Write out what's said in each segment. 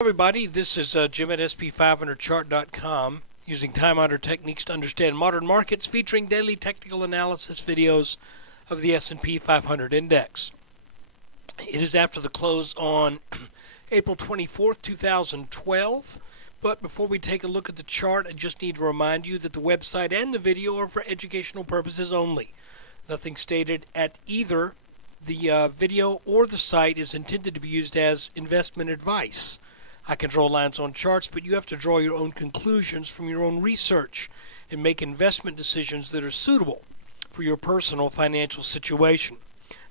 Everybody, this is Jim at SP500chart.com, using time-honored techniques to understand modern markets, featuring daily technical analysis videos of the S&P 500 index. It is after the close on April 24th, 2012. But before we take a look at the chart, I just need to remind you that the website and the video are for educational purposes only. Nothing stated at either the video or the site is intended to be used as investment advice. I can draw lines on charts, but you have to draw your own conclusions from your own research and make investment decisions that are suitable for your personal financial situation.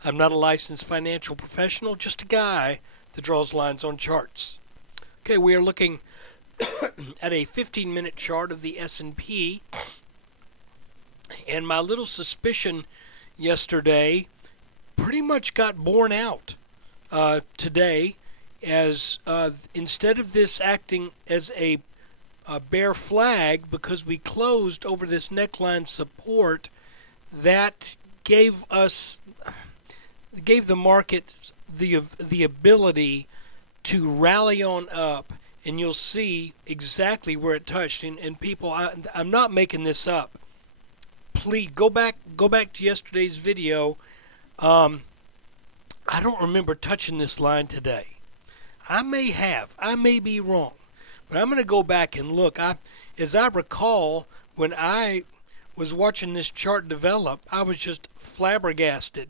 I'm not a licensed financial professional, just a guy that draws lines on charts. Okay, we are looking at a 15-minute chart of the S&P, and my little suspicion yesterday pretty much got borne out today, as instead of this acting as a bear flag because we closed over this neckline support, that gave the market the ability to rally on up, and you'll see exactly where it touched. And people, I'm not making this up. Please go back to yesterday's video. I don't remember touching this line today. I may be wrong, but I'm going to go back and look. As I recall, when I was watching this chart develop, I was just flabbergasted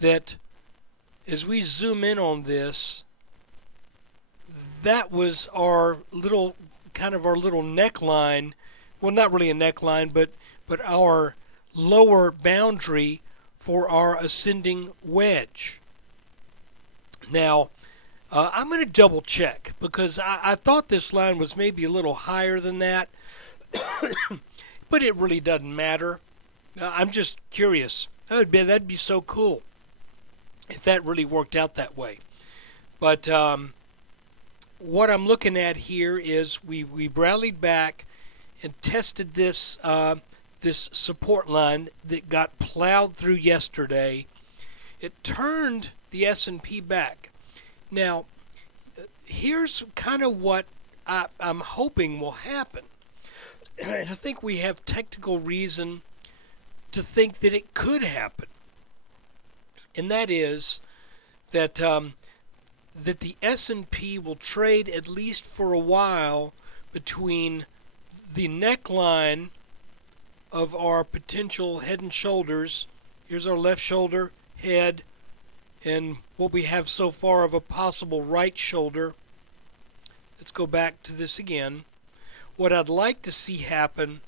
that as we zoom in on this, that was our little neckline. Well, not really a neckline, but our lower boundary for our ascending wedge. Now, I'm going to double check because I thought this line was maybe a little higher than that, but it really doesn't matter. I'm just curious. That'd be so cool if that really worked out that way. But what I'm looking at here is we rallied back and tested this this support line that got plowed through yesterday. It turned the S&P back. Now, here's kind of what I'm hoping will happen. I think we have technical reason to think that it could happen. And that is that that the S&P will trade, at least for a while, between the neckline of our potential head and shoulders. Here's our left shoulder, head, and what we have so far of a possible right shoulder. Let's go back to this again. What I'd like to see happen,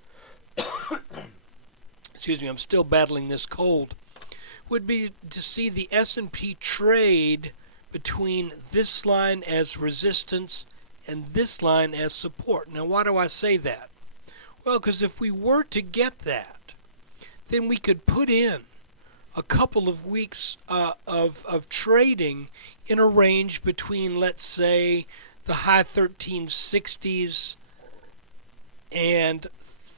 excuse me, I'm still battling this cold, would be to see the S&P trade between this line as resistance and this line as support. Now, why do I say that? Well, because if we were to get that, then we could put in a couple of weeks of trading in a range between, let's say, the high 1360s and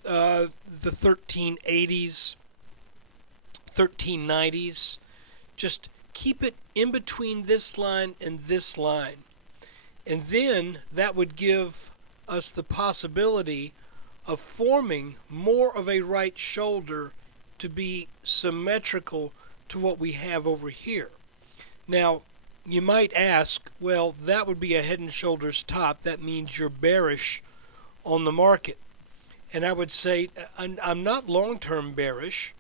the 1380s, 1390s. Just keep it in between this line and this line. And then that would give us the possibility of forming more of a right shoulder to be symmetrical to what we have over here. Now, you might ask, well, that would be a head and shoulders top. That means you're bearish on the market. And I would say I'm not long-term bearish,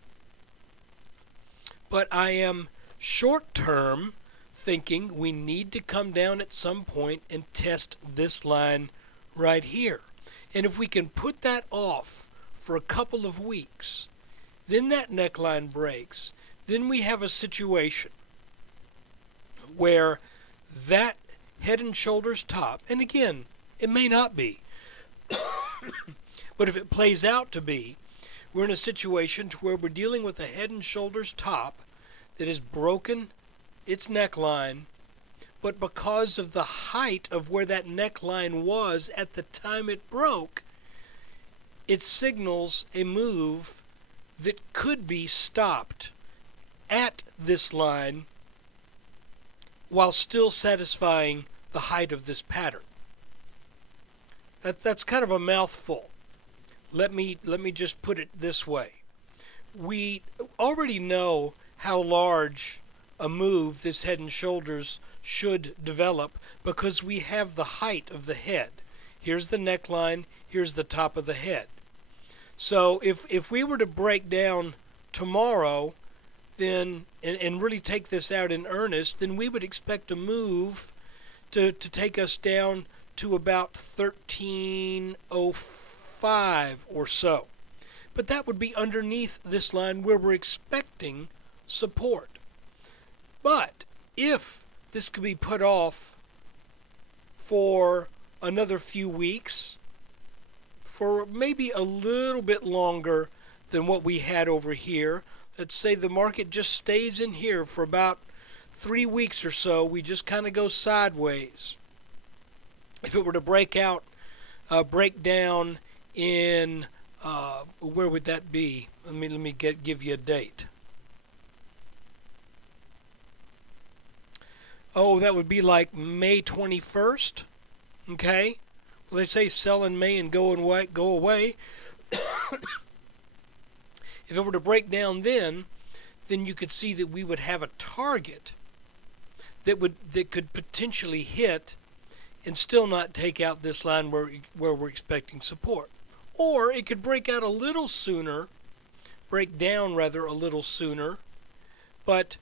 but I am short-term thinking we need to come down at some point and test this line right here. And if we can put that off for a couple of weeks, then that neckline breaks, then we have a situation where that head and shoulders top, and again, it may not be, but if it plays out to be, we're in a situation to where we're dealing with a head and shoulders top that has broken its neckline, but because of the height of where that neckline was at the time it broke, it signals a move that could be stopped at this line while still satisfying the height of this pattern. That's kind of a mouthful. Let me just put it this way. We already know how large a move this head and shoulders should develop because we have the height of the head. Here's the neckline, here's the top of the head. So if we were to break down tomorrow, then and really take this out in earnest, then we would expect a move to take us down to about 1305 or so. But that would be underneath this line where we're expecting support. But if this could be put off for another few weeks, for maybe a little bit longer than what we had over here, let's say the market just stays in here for about 3 weeks or so, we just kind of go sideways. If it were to break down in, where would that be? Let me give you a date. Oh, that would be like May 21st. Okay? Well, they say sell in May and go away. If it were to break down then you could see that we would have a target that could potentially hit and still not take out this line where we're expecting support. Or it could break out a little sooner, break down rather a little sooner, but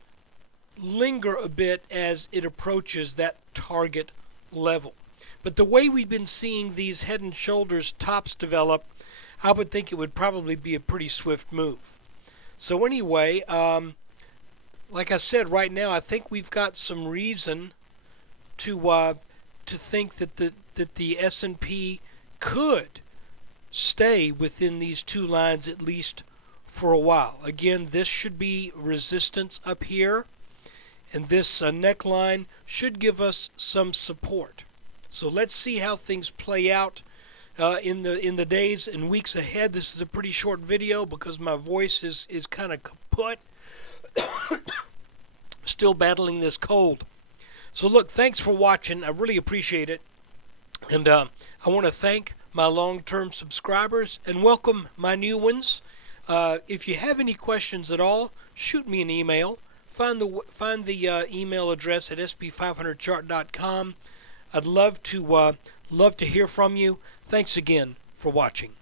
linger a bit as it approaches that target level. But the way we've been seeing these head and shoulders tops develop, I would think it would probably be a pretty swift move. So anyway, like I said, right now I think we've got some reason to think that the S&P could stay within these two lines at least for a while. Again, this should be resistance up here, and this neckline should give us some support. So let's see how things play out in the days and weeks ahead. This is a pretty short video because my voice is kind of kaput. Still battling this cold. So look, thanks for watching. I really appreciate it. And I want to thank my long-term subscribers and welcome my new ones. If you have any questions at all, shoot me an email. Find the email address at sp500chart.com. I'd love to hear from you. Thanks again for watching.